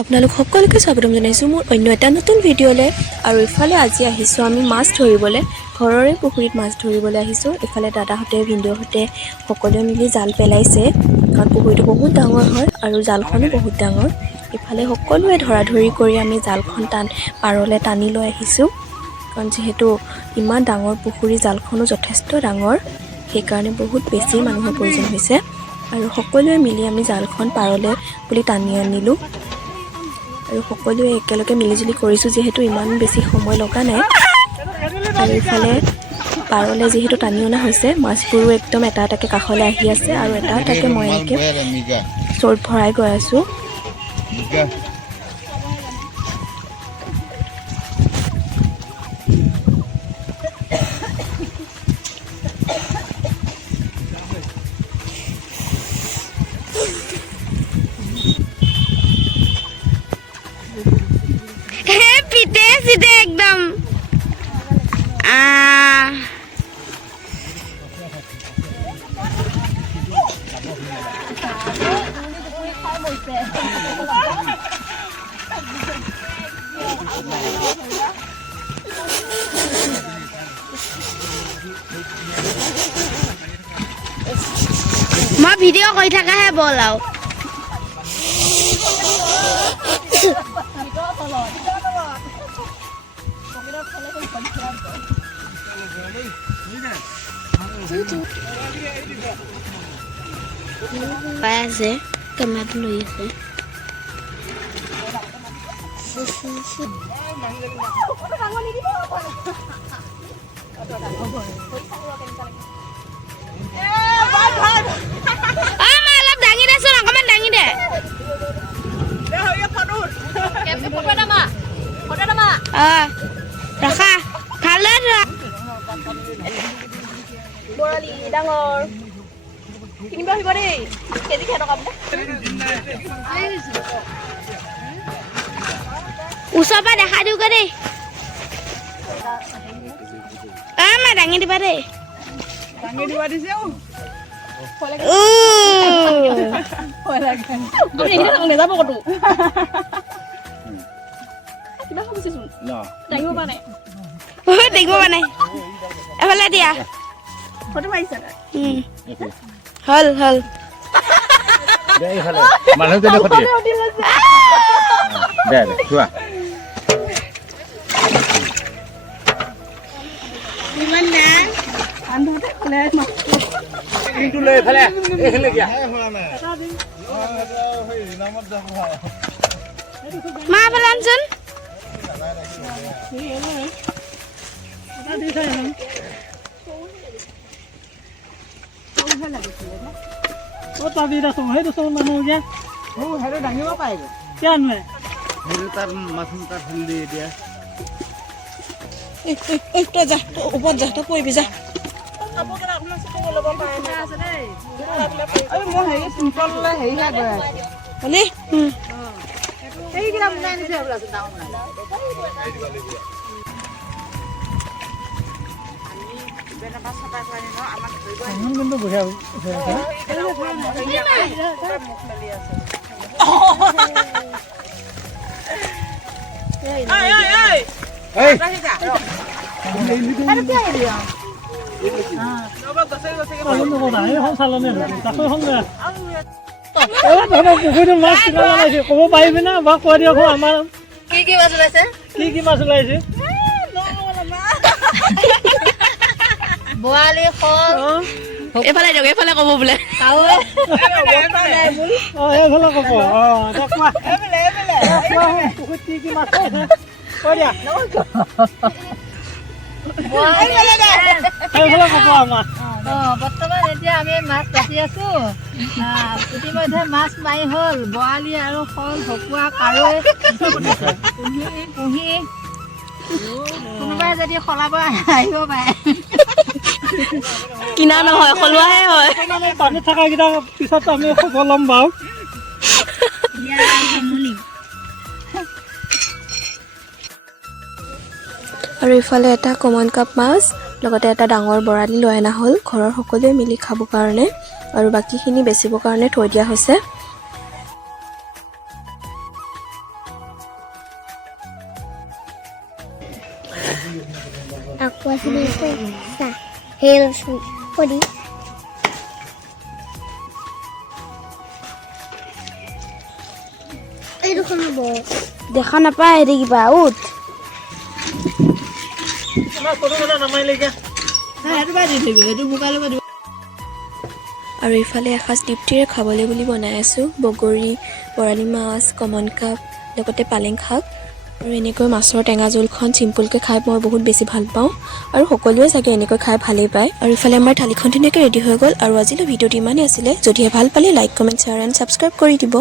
আপোনালোক সকলোকে স্বাগতম জনাইছোঁ মোৰ অন্য এটা নতুন ভিডিঅ'লৈ। আৰু ইফালে আজি আহিছোঁ আমি মাছ ধৰিবলৈ, ঘৰৰে পুখুৰীত মাছ ধৰিবলৈ আহিছোঁ। ইফালে দাদাহঁতে ভিনদেউহঁতে সকলোৱে মিলি জাল পেলাইছে, কাৰণ পুখুৰীটো বহুত ডাঙৰ হয় আৰু জালখনো বহুত ডাঙৰ। ইফালে সকলোৱে ধৰাধৰি কৰি আমি জালখন পাৰলৈ টানি লৈ আহিছোঁ, কাৰণ যিহেতু ইমান ডাঙৰ পুখুৰী, জালখনো যথেষ্ট ডাঙৰ, সেইকাৰণে বহুত বেছি মানুহৰ প্ৰয়োজন হৈছে। আৰু সকলোৱে মিলি আমি জালখন পাৰলৈ বুলি টানি আনিলোঁ আৰু সকলোৱে একেলগে মিলিজুলি কৰিছোঁ, যিহেতু ইমান বেছি সময় লগা নাই। আৰু ইফালে পাৰলৈ যিহেতু টানি অনা হৈছে, মাছবোৰো একদম এটা এটাকৈ কাষলৈ আহি আছে আৰু এটা এটাকৈ মই এনেকৈ চৰ্ট ভৰাই গৈ আছোঁ। एकदम मैं भिडिओ कर थका है बोलाओ पाया से कमात लई আছে অলপ ডাঙি দেছ অকমান ডাঙি দে ৰাখা ভালে বৰালি ডাঙৰ কিনিব আহিব দেই কেজি খাই টকা ওচৰৰ পৰা দেখা দিওঁগৈ দেই মা দাঙি দিবা দেই নেযাব কতো দাঙিব পৰা নাই এফালে দিয়া ফটো মাৰিছা হল হল মানুহজনে চোৱা ইমান না আন্ধতে খলে কিন্তু লৈ ফালে এইখানে দিয়া মা বলানচোন ডাঙিব পাই যা ওপৰত যা তই পৰিবি যা কিন্তু বঢ়িয়া পুখুৰীটো মাছ কিনা ওলাইছে ক'ব পাৰিবি না বা কৈ দিয়ক আমাৰ কি মাছ ওলাইছে কি মাছ ওলাইছে বোৱালি খল এফালে দিয়ক এফালে ক'ব বোলে এইফালে ক'ব পুখুৰীত কি মাছ আছে কৈ দিয়া এইফালে ক'ব আমাৰ বৰ্তমান এতিয়া আমি মাছ পাতি আছো ইতিমধ্যে মাছ মাৰি হ'ল বৰালি আৰু শল ভকুৱা কাৰৈ কুঁহি কোনোবাই যদি সলাব আহিব পাৰে কিনা নহয় সলোৱাহে হয় পানীত থকাকেইটা পিছত আমি খবৰ ল'ম বাৰু আৰু ইফালে এটা কমন কাপ মাছ লগতে এটা ডাঙৰ বৰালি লৈ অনা হ'ল ঘৰৰ সকলোৱে মিলি খাবৰ কাৰণে আৰু বাকীখিনি বেচিবৰ কাৰণে থৈ দিয়া হৈছে। Aku masih bisa hel podi itu kan bo দেখা নাপায় হেৰি কিবা উঠ আৰু ইফালে এসাঁজ তৃপ্তিৰে খাবলৈ বুলি বনাই আছোঁ বগৰী, বৰালি মাছ, কমন কাপ লগতে পালেং শাক। আৰু এনেকৈ মাছৰ টেঙা জোলখন চিম্পুলকৈ খাই মই বহুত বেছি ভাল পাওঁ আৰু সকলোৱে চাগে এনেকৈ খাই ভালেই পায়। আৰু ইফালে আমাৰ থালিখন ধুনীয়াকৈ ৰেডি হৈ গ'ল আৰু আজিলৈ ভিডিঅ'টো ইমানেই আছিলে। যদিহে ভাল পালে like, comment, share and subscribe কৰি দিব।